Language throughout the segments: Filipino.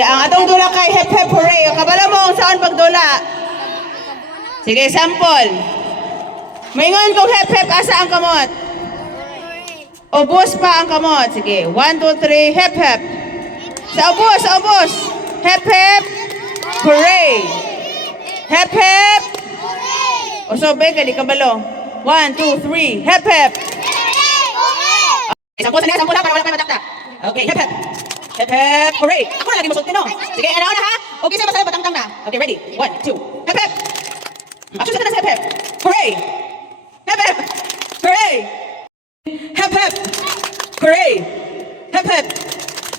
Ang atong dula kay hep hep hooray. Kabalo mo kung saan pagdula. Sige, sample. Maingon kong hep hep asa ang kamot. Ubos pa ang kamot. Sige, 1, 2, 3, hep hep. Sa ubos, sa ubos. Hep hep hooray. Hep hep. O so, beka, di kabalo. 1, 2, 3, hep hep. Okay, sample na para wala kayo matakta. Okay, hep hep. Hep hep hooray. Ako na lagi masulti no. Sige, ano na ha? Okay, sa'yo masaya patangtang na. Okay, ready? 1, 2. Hep hep. Action sa hep hep. Hooray. Hep hep. Hooray. Hep hep. Hooray. Hep hep.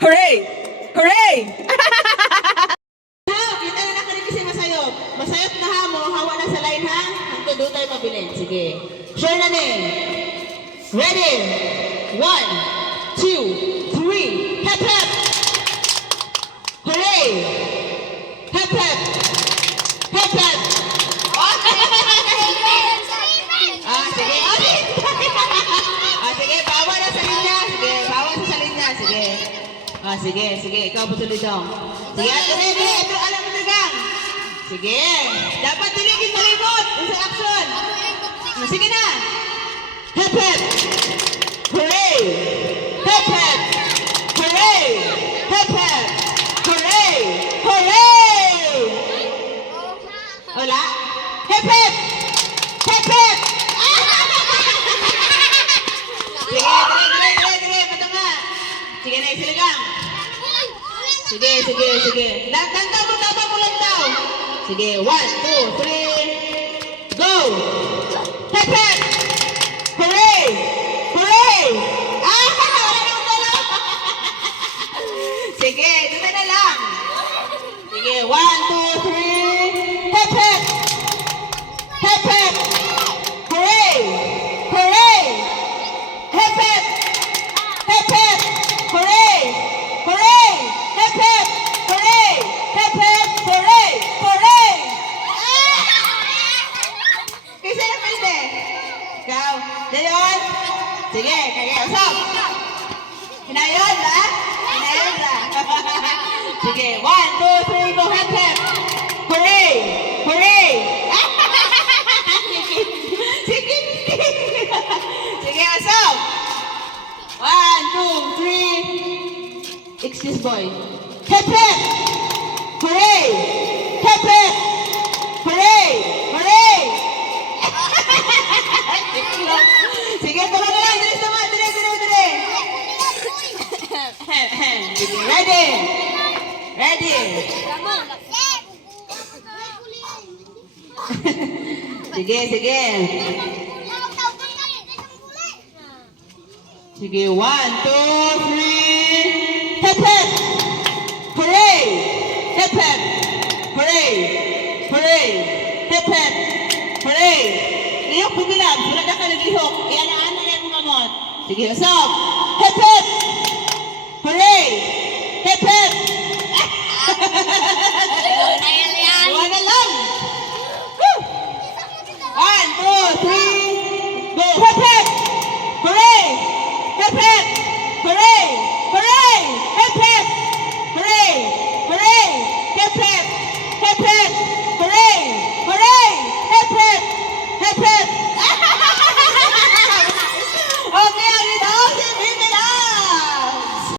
Hooray. Hooray. Kita na nakarin kasi masayop. Masayop na ha mo. Hawa na sa line ha. Hangtod doon tayo mabilin. Sige. Share na din. Ready? 1, 2, 3. Hep hep. Hooray. Hep hep. Hep hep. Sige. Sige, bawa na sa linya. Sige, bawa sa linya. Sige. Sige. Ikaw po tuloy daw. Sige, ito alam mo na gang. Sige. Dapat diligin malibot. Sa action. Sige na. Hep hep. Hooray. Hep hep. Hooray. Hep hep. Hooray. Hooray. Wala. Hep hep. Hep hep. Sige, patanga. Sige na, siligang. Sige. Tantang mo, tapa mo lang daw. Sige, 1, 2, 3. Go! Hep hep! Hooray! Hooray! Sige, dito na lang. Sige, 1, 2, 3. Hep hep! Hep hep! Hooray! Hooray! Hep hep! Hep hep! Hooray! Hooray! Hep hep! Hooray! Hep hep! Hooray! Hooray! Kasi na pwede. Ikaw. Dayon. Sige, kaya usap. Hinayon na? Hinayon na. Sige, 1, 2, 3, go hep hep. Hooray! Hooray! Sige. Sige, usap. 1, 2, 3. Excuse boy. Hep hep! Hooray! Hep hep! Hooray! Hooray! Sige, tama na lang. Dali sama. Dali. Ready? Sige. Sige, 1, 2, 3. Hep hep! Hooray! Hep hep! Hooray! Hooray! Hep hep! Hooray! Lihok bumilang. Sulat ka naglihok. Iyan-aan na yung mamot. Sige, usap! Hep hep!